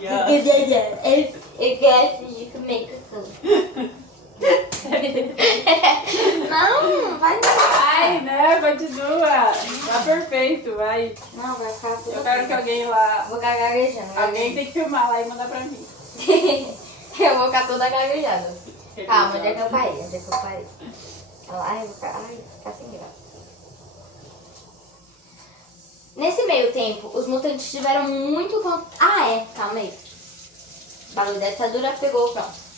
Eu gosto de comer cocô. Não, vai não. Ai, né? Continua. Tá perfeito, vai. Não, vai ficar tudo. Eu quero que alguém lá... Vou ficar gaguejando. Alguém tem que filmar lá e mandar pra mim. Eu vou ficar toda gaguejada. Calma, onde é que eu parei? Onde é que eu parei? Ai, vou ficar sem graça. Nesse meio tempo, os mutantes tiveram muito... calma aí. O bagulho da ditadura pegou, pronto.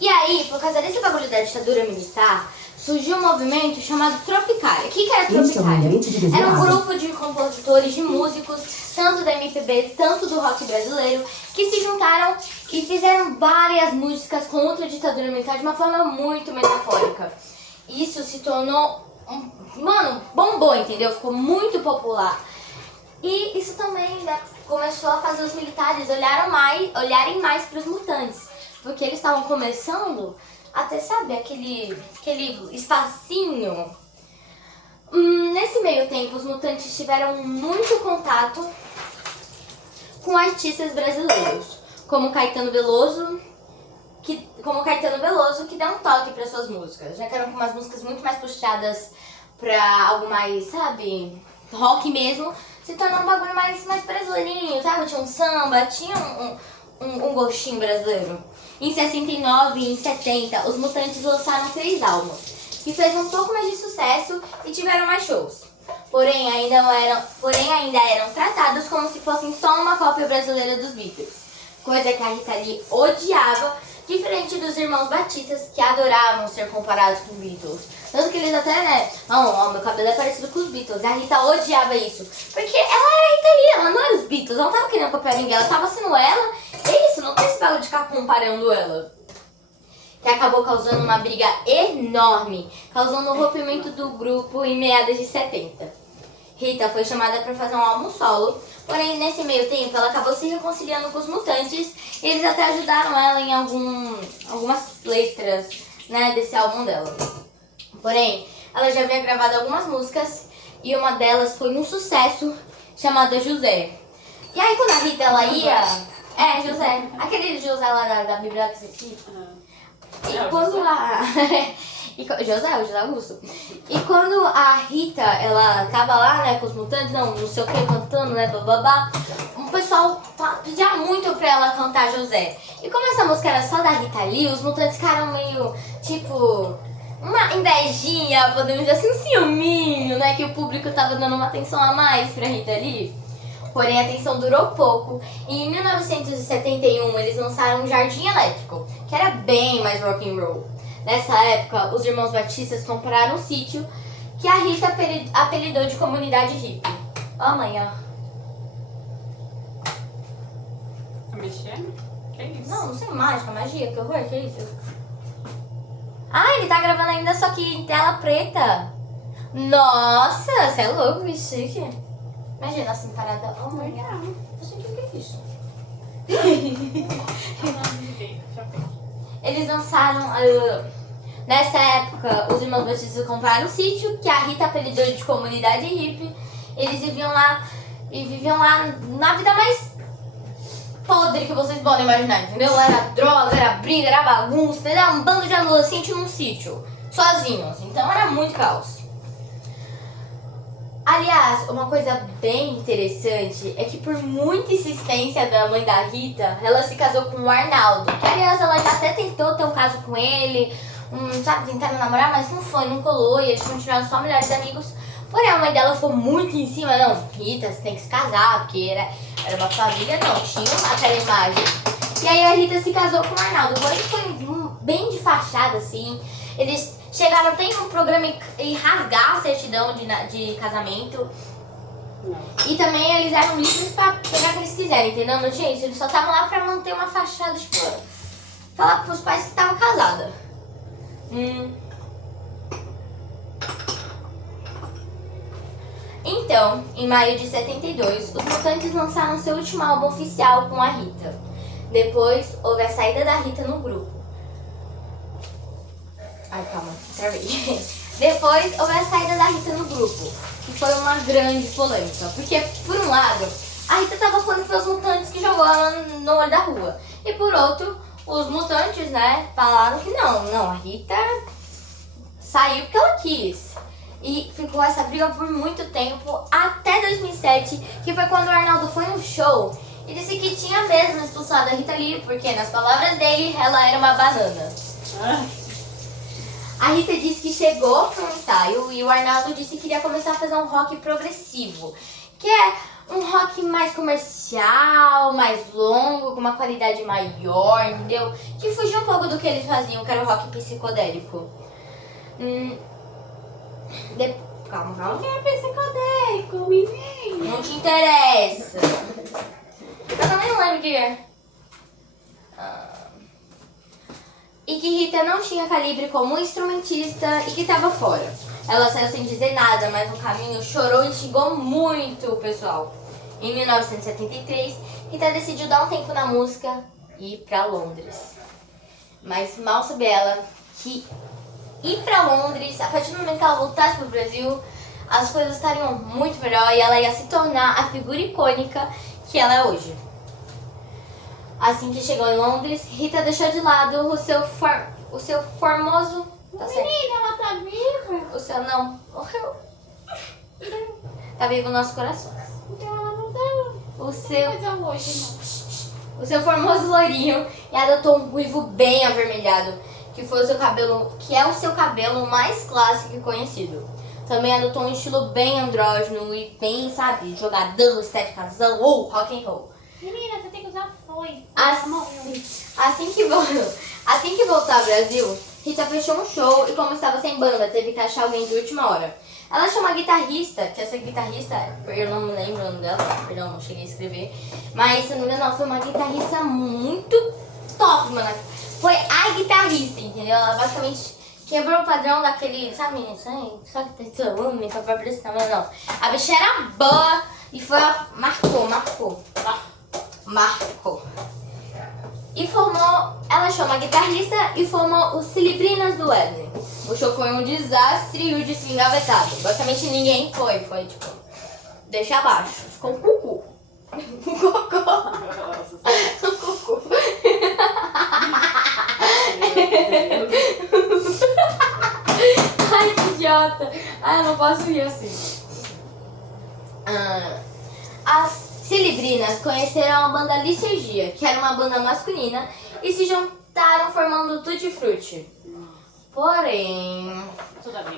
E aí, por causa desse bagulho da ditadura militar, surgiu um movimento chamado Tropicália. O que era Tropicália? Era um grupo de compositores, de músicos, tanto da MPB, tanto do rock brasileiro, que se juntaram e fizeram várias músicas contra a ditadura militar de uma forma muito metafórica. Isso se tornou, bombou, entendeu? Ficou muito popular. E isso também, né, começou a fazer os militares olharem mais para os mutantes. Porque eles estavam começando a ter, sabe, aquele espacinho. Nesse meio tempo, os mutantes tiveram muito contato com artistas brasileiros, como Caetano Veloso, que dá um toque para suas músicas. Já que eram umas músicas muito mais puxadas para algo mais, sabe, rock mesmo, se tornou um bagulho mais brasileirinho, sabe? Tinha um samba, tinha um gostinho brasileiro. Em 69 e em 70, os Mutantes lançaram 3 álbuns, que fez um pouco mais de sucesso e tiveram mais shows. Porém, ainda eram tratados como se fossem só uma cópia brasileira dos Beatles, coisa que a Rita Lee odiava, diferente dos irmãos Batistas, que adoravam ser comparados com os Beatles. Tanto que eles até, né, meu cabelo é parecido com os Beatles. A Rita odiava isso, porque ela era a Rita Lee, ela não era os Beatles, ela não tava querendo copiar ninguém, ela tava sendo ela. É isso, não tem esse bagulho de ficar comparando ela. Que acabou causando uma briga enorme, causando o rompimento do grupo em meados de 70. Rita foi chamada para fazer um álbum solo, porém nesse meio tempo ela acabou se reconciliando com os Mutantes e eles até ajudaram ela em algumas letras, né, desse álbum dela. Porém, ela já havia gravado algumas músicas e uma delas foi um sucesso chamada José. E aí quando a Rita ela ia... José. Aquele José lá da Bíblia que você cita. E quando a... José Augusto. E quando a Rita, ela tava lá, né, com os mutantes, não sei o que, cantando, né, bababá, o pessoal pedia muito pra ela cantar José. E como essa música era só da Rita Lee, os mutantes ficaram meio, tipo, uma invejinha, podemos dizer assim, um ciúminho, né, que o público tava dando uma atenção a mais pra Rita Lee. Porém, a atenção durou pouco e em 1971 eles lançaram um Jardim Elétrico, que era bem mais rock and roll. Nessa época, os irmãos Batistas compraram um sítio que a Rita apelidou de Comunidade Hippie. Ó, mãe, ó. Tá mexendo? Que isso? Não sei, mágica, magia, que horror, que isso? Ah, ele tá gravando ainda, só que em tela preta. Nossa, você é louco, que chique. Imagina assim, parada. Oh, mãe, eu sei o que é isso. Eles lançaram... nessa época, os irmãos Batistas compraram um sítio que a Rita apelidou de Comunidade Hippie. Eles viviam lá na vida mais podre que vocês podem imaginar, entendeu? Era droga, era briga, era bagunça, era um bando de adolescentes num sítio, sozinhos. Então era muito caos. Aliás, uma coisa bem interessante é que por muita insistência da mãe da Rita, ela se casou com o Arnaldo. Que aliás, ela já até tentou ter um caso com ele, sabe, tentaram namorar, mas não foi, não colou. E eles continuaram só melhores amigos. Porém, a mãe dela ficou muito em cima. Não, Rita, você tem que se casar, porque era uma família, não, tinha aquela imagem. E aí a Rita se casou com o Arnaldo. Porém, foi bem de fachada, assim. Eles chegaram até em um programa e rasgar a certidão de casamento. Não. E também eles eram livres pra pegar o que eles quiserem, entendeu? Não tinha isso. Eles só estavam lá pra manter uma fachada, tipo, falar pros pais que estavam casada. Então, em maio de 72, os Mutantes lançaram seu último álbum oficial com a Rita. Depois, houve a saída da Rita no grupo. Ai, calma, travei. Depois, houve a saída da Rita no grupo, que foi uma grande polêmica. Porque, por um lado, a Rita tava falando que foi os Mutantes que jogou ela no olho da rua. E por outro, os mutantes, né, falaram que não, a Rita saiu porque ela quis. E ficou essa briga por muito tempo, até 2007, que foi quando o Arnaldo foi no show e disse que tinha mesmo expulsado a Rita Lee, porque nas palavras dele, ela era uma banana. A Rita disse que chegou para um ensaio e o Arnaldo disse que queria começar a fazer um rock progressivo, que é um rock mais comercial, mais longo, com uma qualidade maior, entendeu? Que fugiu um pouco do que eles faziam, que era o rock psicodélico. Calma. O que é psicodélico, menino? Não te interessa. Eu também não lembro o que é. E que Rita não tinha calibre como instrumentista e que estava fora. Ela saiu sem dizer nada, mas no caminho chorou e xingou muito o pessoal. Em 1973, Rita decidiu dar um tempo na música e ir pra Londres. Mas mal sabia ela que ir pra Londres, a partir do momento que ela voltasse pro Brasil, as coisas estariam muito melhor e ela ia se tornar a figura icônica que ela é hoje. Assim que chegou em Londres, Rita deixou de lado o seu formoso... Tá certo? Menina, ela tá viva. O seu não. Morreu. Tá vivo nos nossos corações. Então ela não tá. O seu... Coisa hoje, não. O seu formoso loirinho e adotou um ruivo bem avermelhado, que foi o seu cabelo, que é o seu cabelo mais clássico e conhecido. Também adotou um estilo bem andrógeno e bem, sabe, jogadão, estéticazão ou rock and roll. Menina, você tem que usar foice. Assim que voltou ao Brasil, Rita fechou um show e como estava sem banda, teve que achar alguém de última hora. Ela chamou uma guitarrista, que essa guitarrista, eu não me lembro o nome dela, perdão, não cheguei a escrever, mas se não me engano, foi uma guitarrista muito top, mano. Foi a guitarrista, entendeu? Ela basicamente quebrou o padrão daquele, sabe, só que tem seu homem, só vai precisar, mas não. A bicha era boa e foi, marcou. E ela chamou a guitarrista e formou os Celebrinas do Wesley. O show foi um desastre e o disco engavetado. Basicamente ninguém foi tipo, deixa abaixo. Ficou um cucu. Um cocô. Um cucu. Ai, que idiota. Ai, eu não posso rir assim. As Celebrinas conheceram a banda Licergia, que era uma banda masculina, e se juntaram formando Tutti Frutti. Porém,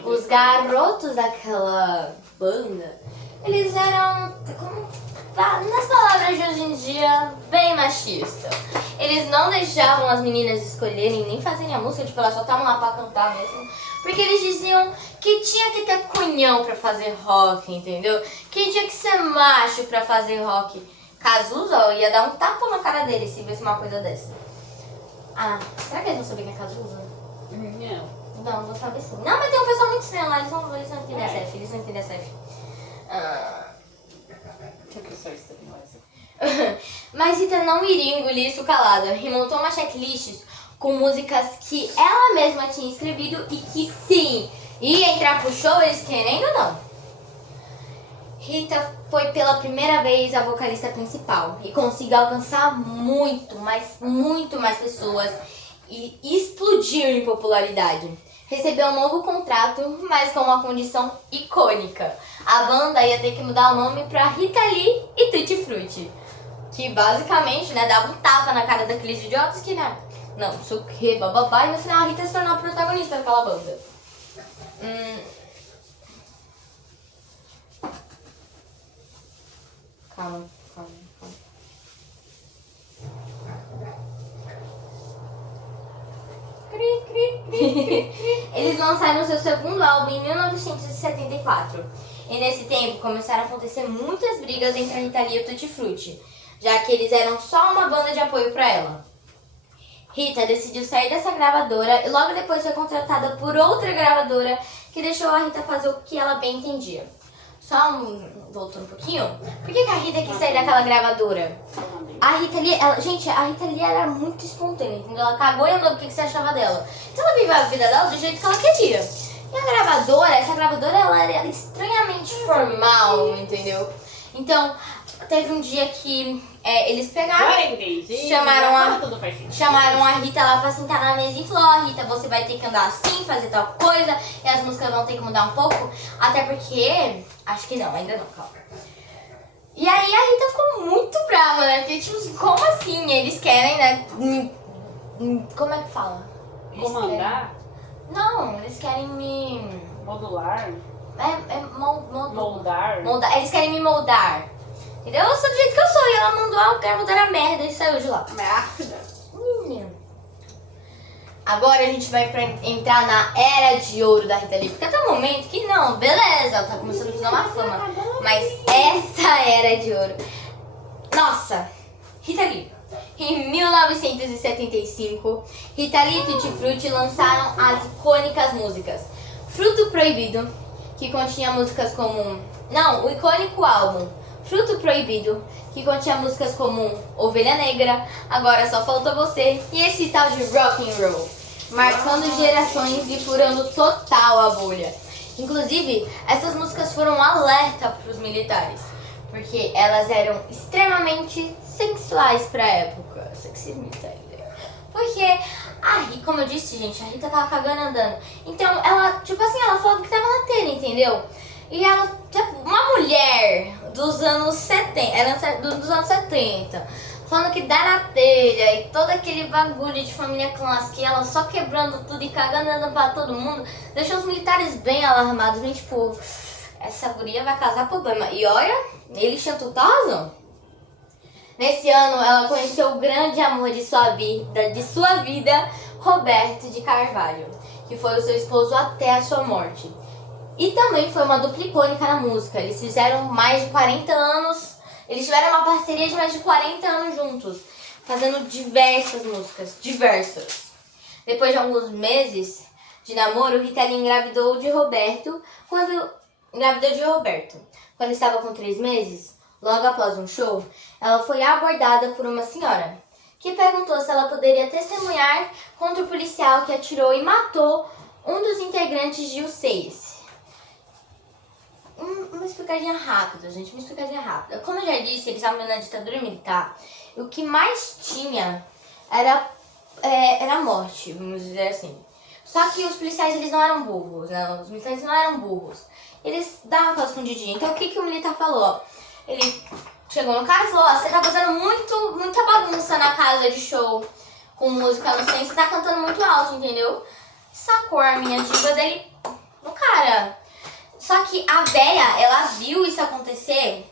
os garotos daquela banda, eles eram, nas palavras de hoje em dia, bem machistas. Eles não deixavam as meninas escolherem nem fazerem a música, tipo, elas só estavam lá pra cantar mesmo. Porque eles diziam que tinha que ter cunhão pra fazer rock, entendeu? Que tinha que ser macho pra fazer rock. Cazuza ia dar um tapa na cara dele se visse uma coisa dessa. Ah, será que eles não sabiam que é Cazuza? Não, vou saber sim. Não, mas tem um pessoal muito estranho lá, eles não entendem a CF, eles não entendem a CF. Mas Rita não iria engolir isso calada e montou uma checklist com músicas que ela mesma tinha escrevido e que sim, ia entrar pro show eles querendo ou não. Rita foi pela primeira vez a vocalista principal e conseguiu alcançar muito mais pessoas e explodiu em popularidade. Recebeu um novo contrato, mas com uma condição icônica. A banda ia ter que mudar o nome pra Rita Lee e Tutti Frutti. Que basicamente, né, dava um tapa na cara daqueles idiotas que, né, não, sei o que, bababá, e no final a Rita se tornou a protagonista daquela banda. Calma. Eles lançaram seu segundo álbum em 1974. E nesse tempo começaram a acontecer muitas brigas entre a Rita Lee e o Tutti Frutti, já que eles eram só uma banda de apoio para ela. Rita decidiu sair dessa gravadora e logo depois foi contratada por outra gravadora que deixou a Rita fazer o que ela bem entendia. Voltando um pouquinho, por que a Rita quis sair daquela gravadora? A Rita Lee, ela era muito espontânea, entendeu? Ela cagou e andou do que você achava dela. Então ela viveu a vida dela do jeito que ela queria. E essa gravadora, ela era estranhamente formal, entendeu? Então, teve um dia que eles pegaram, Agora entendi. chamaram Agora tudo faz sentido. chamaram a Rita lá pra sentar na mesa e falou, ó, Rita, você vai ter que andar assim, fazer tal coisa, e as músicas vão ter que mudar um pouco, até porque, acho que não, ainda não, calma. E aí a Rita ficou muito brava, né, porque tipo, como assim, eles querem, né, como é que fala? Eles Comandar, querem- Não, eles querem me... modular, moldar. moldar. Eles querem me moldar. Entendeu? Eu sou do jeito que eu sou. E ela mandou, eu quero mudar a merda e saiu de lá. Merda. Menino. Agora a gente vai entrar na era de ouro da Rita Lee. Porque até o momento que não, beleza, ela tá começando a fazer uma fama. Mas essa era de ouro. Nossa, Rita Lee. Em 1975, Rita Lee e Tutti Frutti lançaram as icônicas músicas Fruto Proibido, que continha músicas como... Não, o icônico álbum Fruto Proibido, que continha músicas como Ovelha Negra, Agora Só Falta Você e esse tal de Rock and Roll, marcando gerações e furando total a bolha. Inclusive, essas músicas foram um alerta para os militares, porque elas eram extremamente sensuais pra época. Sexista ainda. Porque a Rita, como eu disse, gente, a Rita tava cagando andando. Então ela, tipo assim, ela falava que tava na telha, entendeu? E ela, tipo, uma mulher dos anos 70, dos anos 70, falando que dá na telha e todo aquele bagulho de família clássica, e ela só quebrando tudo e cagando andando pra todo mundo, deixou os militares bem alarmados, bem tipo, essa guria vai causar problema. E olha, eles tinham total razão. Nesse ano, ela conheceu o grande amor de sua vida, Roberto de Carvalho, que foi o seu esposo até a sua morte. E também foi uma dupla icônica na música. Eles fizeram mais de 40 anos, eles tiveram uma parceria de mais de 40 anos juntos, fazendo diversas músicas, diversas. Depois de alguns meses de namoro, Rita Lee engravidou de Roberto quando estava com 3 meses. Logo após um show, ela foi abordada por uma senhora, que perguntou se ela poderia testemunhar contra o policial que atirou e matou um dos integrantes de UCS. Uma explicadinha rápida, gente, uma explicadinha rápida. Como eu já disse, eles estavam na ditadura militar, e o que mais tinha era a morte, vamos dizer assim. Só que os policiais, eles não eram burros, né? Os militares não eram burros. Eles davam aquela escondidinha. Então o que o militar falou? Ele chegou no cara e falou, ó, você tá fazendo muita bagunça na casa de show com música no centro, você tá cantando muito alto, entendeu? Sacou a minha diva dele no cara. Só que a véia, ela viu isso acontecer,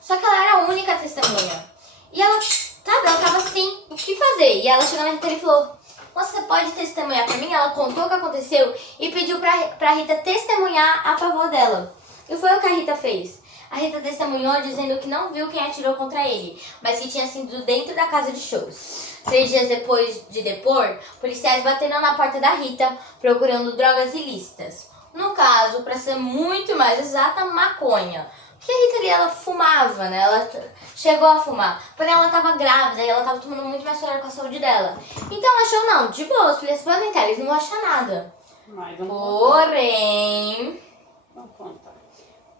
só que ela era a única testemunha. E ela, sabe, ela tava assim, o que fazer? E ela chegou na Rita e falou, você pode testemunhar pra mim? Ela contou o que aconteceu e pediu pra Rita testemunhar a favor dela. E foi o que a Rita fez. A Rita testemunhou dizendo que não viu quem atirou contra ele, mas que tinha sido dentro da casa de shows. 6 dias depois de depor, policiais bateram na porta da Rita procurando drogas ilícitas. No caso, para ser muito mais exata, maconha. Porque a Rita Lee, ela fumava, né? Ela chegou a fumar. Porém, ela tava grávida e ela tava tomando muito mais cuidado com a saúde dela. Então, ela achou, não, de boa, os policiais podem entrar, eles não vão achar nada. Mas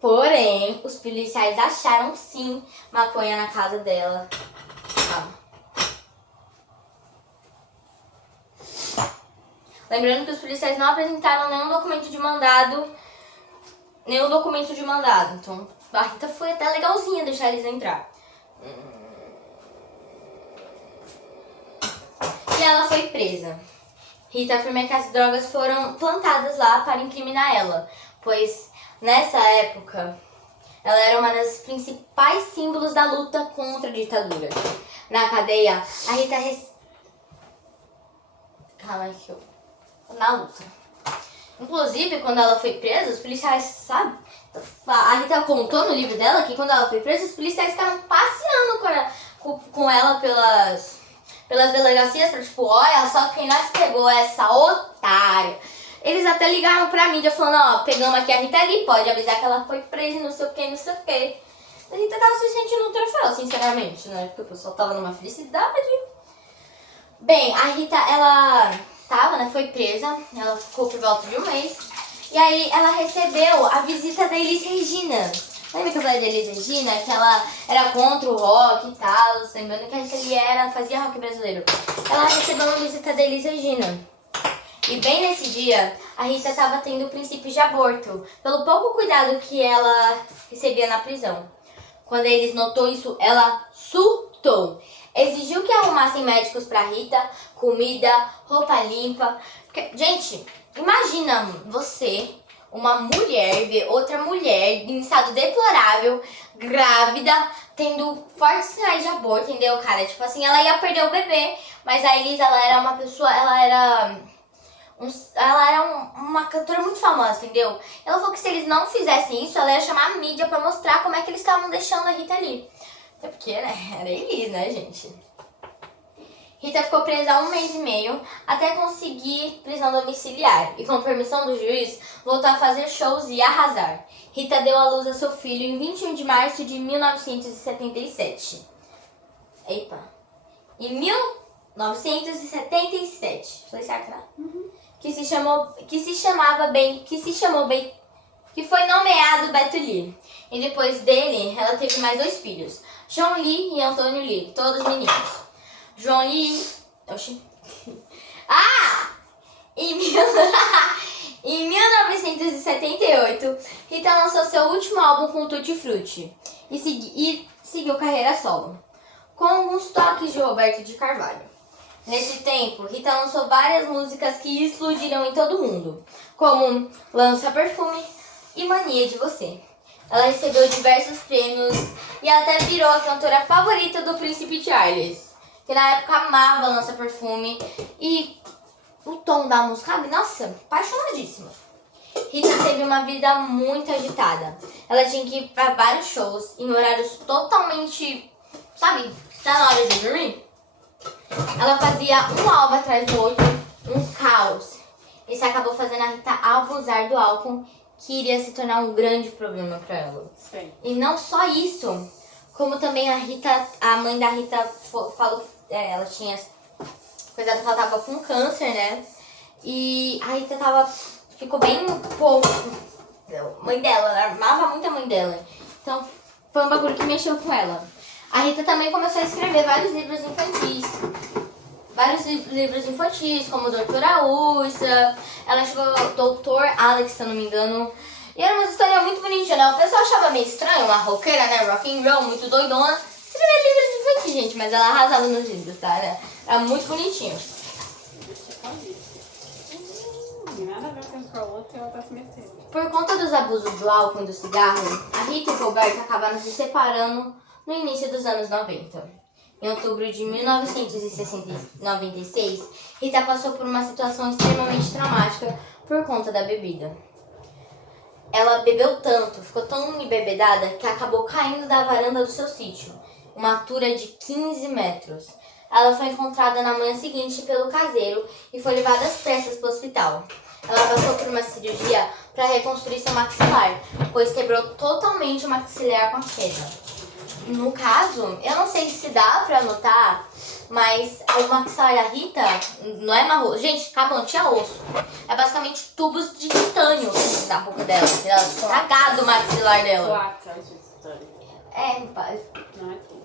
Porém, os policiais acharam sim maconha na casa dela. Calma. Lembrando que os policiais não apresentaram nenhum documento de mandado. Então, a Rita foi até legalzinha deixar eles entrar. E ela foi presa. Rita afirma que as drogas foram plantadas lá para incriminar ela, pois nessa época ela era uma das principais símbolos da luta contra a ditadura. Na cadeia, a Rita na luta. Inclusive, quando ela foi presa, os policiais, sabe? A Rita contou no livro dela que quando ela foi presa, os policiais ficaram passeando com ela pelas delegacias pra tipo, olha só quem nós pegou, essa otária. Eles até ligaram pra mídia falando, ó, pegamos aqui a Rita Lee, pode avisar que ela foi presa e não sei o que, não sei o que. A Rita tava se sentindo um troféu, sinceramente, né? Porque o pessoal tava numa felicidade. Bem, a Rita, ela foi presa, ela ficou por volta de um mês. E aí ela recebeu a visita da Elis Regina, Lembra que eu falei da Elis Regina? Que ela era contra o rock e tal. Lembrando que a Rita fazia rock brasileiro. Ela recebeu uma visita da Elis Regina. E bem nesse dia, a Rita estava tendo princípios de aborto. Pelo pouco cuidado que ela recebia na prisão. Quando eles notou isso, ela surtou. Exigiu que arrumassem médicos pra Rita, comida, roupa limpa. Porque, gente, imagina você, uma mulher, ver outra mulher em estado deplorável, grávida, tendo fortes sinais de aborto, entendeu, cara? Tipo assim, ela ia perder o bebê, mas a Elisa, ela era uma pessoa, uma cantora muito famosa, entendeu? Ela falou que se eles não fizessem isso, ela ia chamar a mídia pra mostrar como é que eles estavam deixando a Rita ali. Até porque, né, era Elis, né, gente? Rita ficou presa 1 mês e meio até conseguir prisão domiciliar e, com permissão do juiz, voltou a fazer shows e arrasar. Rita deu à luz a seu filho em 21 de março de 1977. Eita. Em 1977. Falei certo, né? Uhum. Que foi nomeado Beto Lee. E depois dele, ela teve mais 2 filhos, João Lee e Antônio Lee, todos meninos. João Lee... Oxi. Em 1978, Rita lançou seu último álbum com Tutti Frutti e seguiu carreira solo, com alguns toques de Roberto de Carvalho. Nesse tempo, Rita lançou várias músicas que explodiram em todo mundo, como Lança Perfume e Mania de Você. Ela recebeu diversos prêmios e até virou a cantora favorita do Príncipe Charles, que na época amava Lança Perfume, e o tom da música, nossa, apaixonadíssima. Rita teve uma vida muito agitada. Ela tinha que ir para vários shows em horários totalmente, sabe, tá na hora de dormir? Ela fazia um álbum atrás do outro, um caos. Isso acabou fazendo a Rita abusar do álcool, que iria se tornar um grande problema para ela. Sim. E não só isso, como também a mãe da Rita falou que ela tinha, coisa que ela tava com câncer, né? E a Rita ficou bem pouco. Mãe dela, ela amava muito a mãe dela. Então foi um bagulho que mexeu com ela. A Rita também começou a escrever vários livros infantis. Como Doutora Ursa. Ela chegou ao Doutor Alex, se eu não me engano. E era uma história muito bonitinha, né? O pessoal achava meio estranho, uma roqueira, né? Rock and roll, muito doidona. Escrevia livros infantis, gente, mas ela arrasava nos livros, tá? Era muito bonitinho. Nada a ver com a outra e ela tá se metendo. Por conta dos abusos do álcool e do cigarro, a Rita e o Roberto acabaram se separando no início dos anos 90. Em outubro de 1996, Rita passou por uma situação extremamente traumática por conta da bebida. Ela bebeu tanto, ficou tão embebedada, que acabou caindo da varanda do seu sítio, uma altura de 15 metros. Ela foi encontrada na manhã seguinte pelo caseiro e foi levada às pressas para o hospital. Ela passou por uma cirurgia para reconstruir seu maxilar, pois quebrou totalmente o maxilar com a queda. No caso, eu não sei se dá pra notar, mas o maxilar da Rita não é marrom. Gente, acabou, não tinha osso. É basicamente tubos de titânio na boca dela. Ela cagado o maxilar dela. Não é tudo.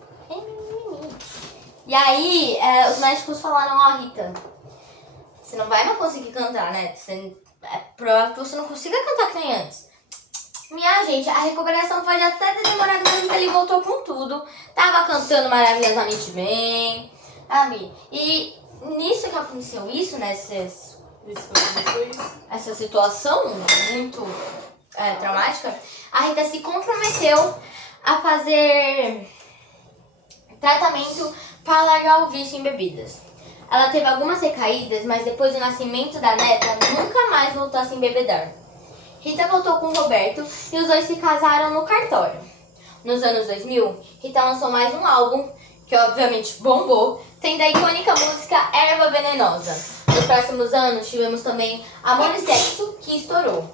E aí, os médicos falaram, Rita, você não vai mais conseguir cantar, né? É provável que você não consiga cantar que nem antes. Minha gente, a recuperação pode até ter demorado muito, ele voltou com tudo. Tava cantando maravilhosamente bem, sabe? E nisso que aconteceu isso, né? Essa situação muito traumática, a Rita se comprometeu a fazer tratamento para largar o vício em bebidas. Ela teve algumas recaídas, mas depois do nascimento da neta, nunca mais voltou a se embebedar. Rita voltou com o Roberto e os dois se casaram no cartório. Nos anos 2000, Rita lançou mais um álbum, que obviamente bombou, tendo a icônica música Erva Venenosa. Nos próximos anos, tivemos também Amor e Sexo, que estourou.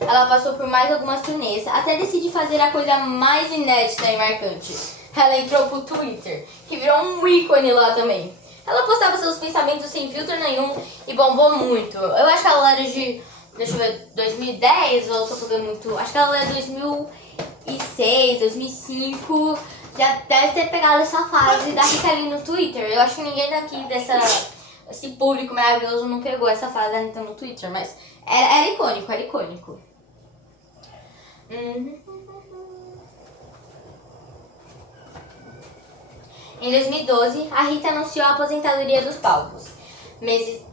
Ela passou por mais algumas turnês, até decidir fazer a coisa mais inédita e marcante. Ela entrou pro Twitter, que virou um ícone lá também. Ela postava seus pensamentos sem filtro nenhum e bombou muito. Eu acho que ela era de... Deixa eu ver, 2010 ou eu tô falando muito... Acho que ela é 2006, 2005, já deve ter pegado essa fase da Rita Lee no Twitter. Eu acho que ninguém daqui esse público maravilhoso não pegou essa fase da Rita no Twitter, mas era icônico, era icônico. Em 2012, a Rita anunciou a aposentadoria dos palcos. Meses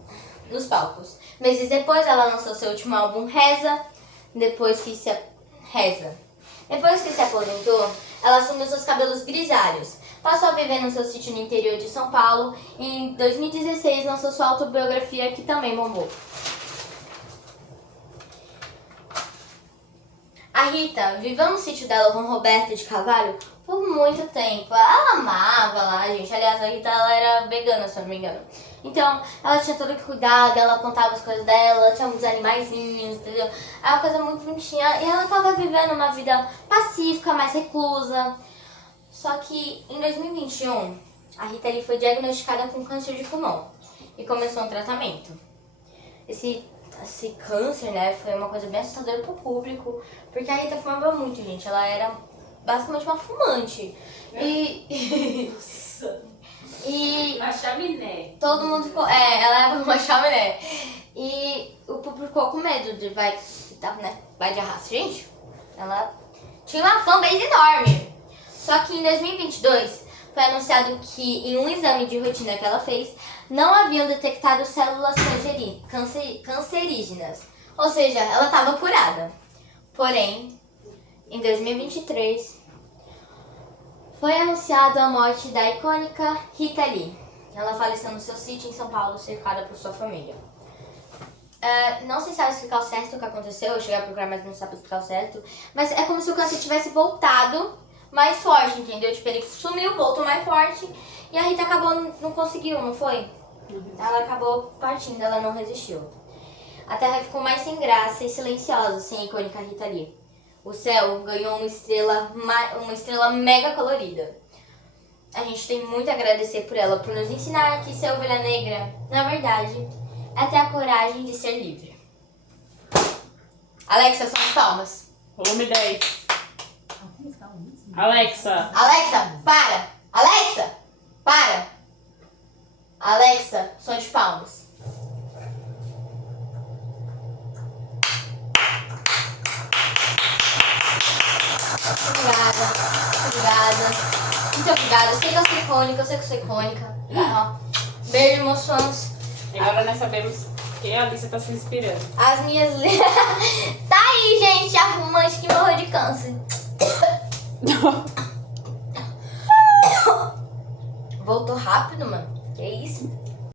depois, ela lançou seu último álbum, Reza. Depois que se aposentou, ela assumiu seus cabelos grisalhos. Passou a viver no seu sítio no interior de São Paulo e em 2016 lançou sua autobiografia, que também bombou. A Rita viveu no sítio dela com Roberto de Carvalho por muito tempo. Ela amava lá, gente. Aliás, a Rita ela era vegana, se eu não me engano. Então, ela tinha todo que cuidado, ela plantava as coisas dela, tinha uns animaizinhos, entendeu? É uma coisa muito bonitinha. E ela tava vivendo uma vida pacífica, mais reclusa. Só que em 2021, a Rita Lee foi diagnosticada com câncer de pulmão e começou um tratamento. Esse câncer, né, foi uma coisa bem assustadora pro público, porque a Rita fumava muito, gente. Ela era basicamente uma fumante. E Uma chaminé. todo mundo ficou... ela era uma chaminé. E o público ficou com medo de vai de arrasto. Gente, ela tinha uma fanbase enorme. Só que em 2022 foi anunciado que em um exame de rotina que ela fez, não haviam detectado células cancerígenas. Ou seja, ela estava curada. Porém, em 2023, foi anunciada a morte da icônica Rita Lee. Ela faleceu no seu sítio em São Paulo, cercada por sua família. Não se sabe explicar o certo o que aconteceu, eu cheguei a procurar, mas não sabe explicar o certo. Mas é como se o câncer tivesse voltado mais forte, entendeu? Tipo, ele sumiu, voltou mais forte, e a Rita acabou, não conseguiu, não foi? Ela acabou partindo, ela não resistiu. A Terra ficou mais sem graça e silenciosa sem a icônica Rita Lee. O céu ganhou uma estrela mega colorida. A gente tem muito a agradecer por ela, por nos ensinar que ser ovelha negra, na verdade, é ter a coragem de ser livre. Alexa, são as palmas. Volume 10. Alexa. Alexa, para! Alexa, para! Alexa, som de palmas. Obrigada. Muito obrigada. Eu sei que eu sou icônica, Beijo, meus fãs. Agora nós sabemos que a Alicia tá se inspirando. As minhas... Tá aí, gente, a fumante que morreu de câncer. Voltou rápido, mano. Que isso?